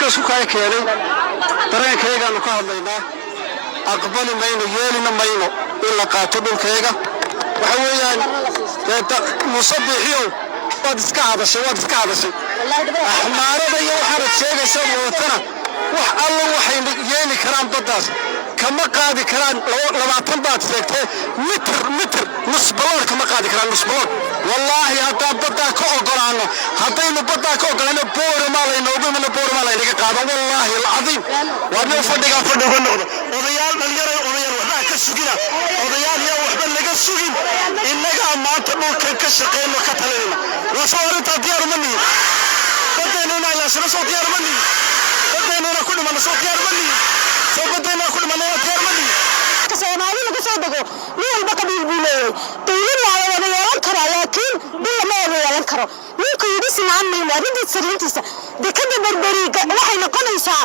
markaas ku kala keenay dareenkayga aanu ka hadlaynaa aqbali mayno yeelina mayno in la qaato dhulkayga waxa weeyaan musabixiyow waad iska hadashay axmaarada iyo waxaad sheegaysaa mootana wax alla waxay yeeli karaan baddaas kama qaadi karaan 20 baad sheegtay mitir nus baloor kama qaadi karaan nus baloor wallaahi haddaan baddaa ka ogolaano haddaynu baddaa ka ogolaano boorama laynaga qaado wallaahi alcadiim waa nin fadhiga noqdo odayaal dhalinyaro odayaal waxbaa ka sugina odayaal yaa waxba laga sugin innagaa maanta dhulkan ka shaqeyno ka talinayna waa soo arintaa diyaar ma nihin badeennuna ilaashano soo diyaar ma nihin badeennuna ku dhimano soo diyaar ma nihin soo badeennuna ku dhimano waa diyaar ma nihin Soomaali lagu soo dago nin walba qabiil buu leeyahay dawladda wada yeelan kara laakiin bil ma wada yeelan karo ninku yidhi sinaan arrinta sariintiisa dekada barbari waxay noqonaysaa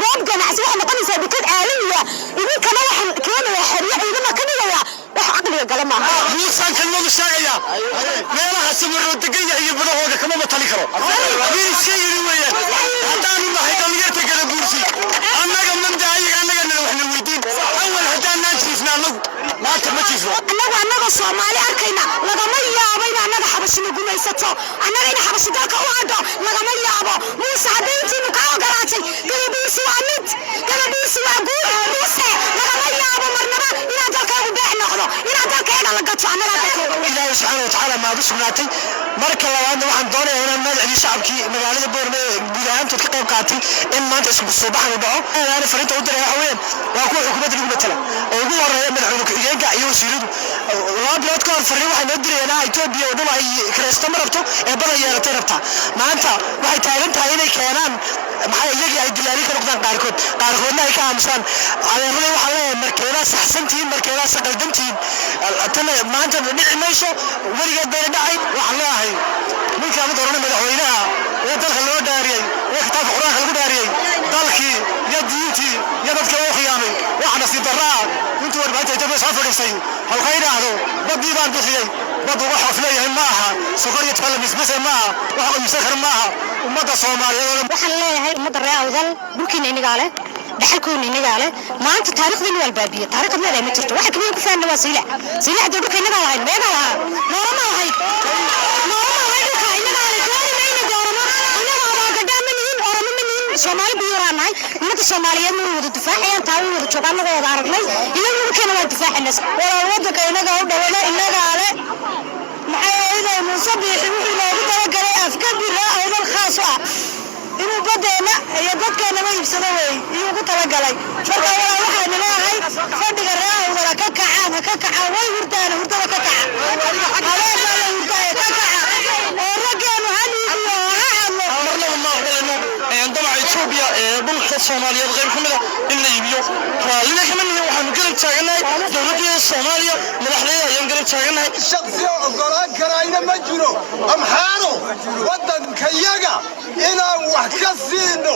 goob ganacsi waxay noqonaysaa dekad caalamiya idinkana waxaan keenayaa xiriir ciidama ka dhigaya wax aqliga gala maaha muusan kalmadu sheegaya meelaha sawirro degan yahay badahooda kama matali karo wiilka yiri weeyaan hadaan nahay dhalinyarta kala guursi annaga mandaayiga annagana waxna weydiin awal hadaan naajisna maanta ma jiifno annaga Soomaali arkayna lagama yaabo in annaga xabashina gumaysato annaga in xabashida ka waado lagama yaabo muuse hadeyntii ka ogolaatay gabadhiisi waa mid gabadhiisi waa guur muuse lagama yaabo marnaba inaad dalkaagu beex noqdo inaad dalkaaga la gato annaga Ilaahay subhanahu wa ta'ala ma bisnaatay marka labaad waxaan doonayaa inaan madaxdii shacabkii magaalada Boorame guud ahaan ka qayb qaatay in maanta isku soo baxo dhaco aan fariinta u diray haween waa kuwa xukuumadda lagu matala oo ugu horeeya madaxweyne ku-xigeenka iyo wasiiradu laba bilood ka hor fariin waxay noo dirayeen Itoobiya oo dhul ay kireysto ma rabto ee badan yeelatay rabta maanta waxay taagan tahay inay keenaan maxay iyagii ay dilaali ka noqdaan qaarkoodna ay ka aamusaan adeerada waxaa leeyahay markeeda saxsantiin markeeda saqaldantiin tan maanta dhici mayso weligeed bayna dhacay waxaan leeyahay ninka mid horena madaxweynaha ee dalka loo dhaariyey ee kitaabka quraanka lagu dhaariyey dalkii iyo diintii iyo dadka loo khiyaamay waxa nasiib darraa intuu warbaahinta Itoobiya soo fadhiistay halka yiraahdo badii baan bixiyey badu waxa filayahay maaha sokor iyo talamis bas maaha waxa uu sakar maaha ummadda Soomaaliyeed waxaan leeyahay ummadda reewdal dhulkiina inaga leh dhaxalkoona inaga leh maanta taariikhdeena waa baabiye taariikhdeena ma jirto waxa kaliya ku faanna waa siilac dhulka inaga lahayn meega lahaa noorama lahayd Soomaali biyuraanay ummadda Soomaaliyeed ma wada difaacayaan taa wada joogaan wada aragnay inagu markana waa difaacnaa wala wadanka inaga u dhawana inaga ale maxay musabiixi wixii loogu talagalay afkadi raa'idal khaas ah inuu badeena iyo dadkeena ma iibsado way iyo ugu talagalay marka waxaan leeyahay fadhiga raa'idal ka kaca way hurdana ka kaca dhulka Soomaaliyeed qayb ka mid ah in la iibiyo raalina kama nihin waxaanu garab taaganahay dowladda Soomaaliya madaxdeeda ayaan garab taaganahay shakhsi ogolaan karayna ma jiro amxaano wadankayaga inaan wax ka siino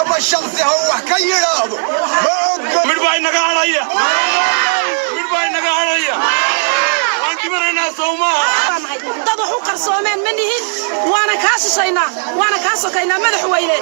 ama shakhsi ha wax ka yiraahdo ma ogol mid baa inaga halaya waan dimarnaa Soomaaliya dad wax u qarsoomeen ma nihin waana ka shishaynaa waana ka sokaynaa madaxweyne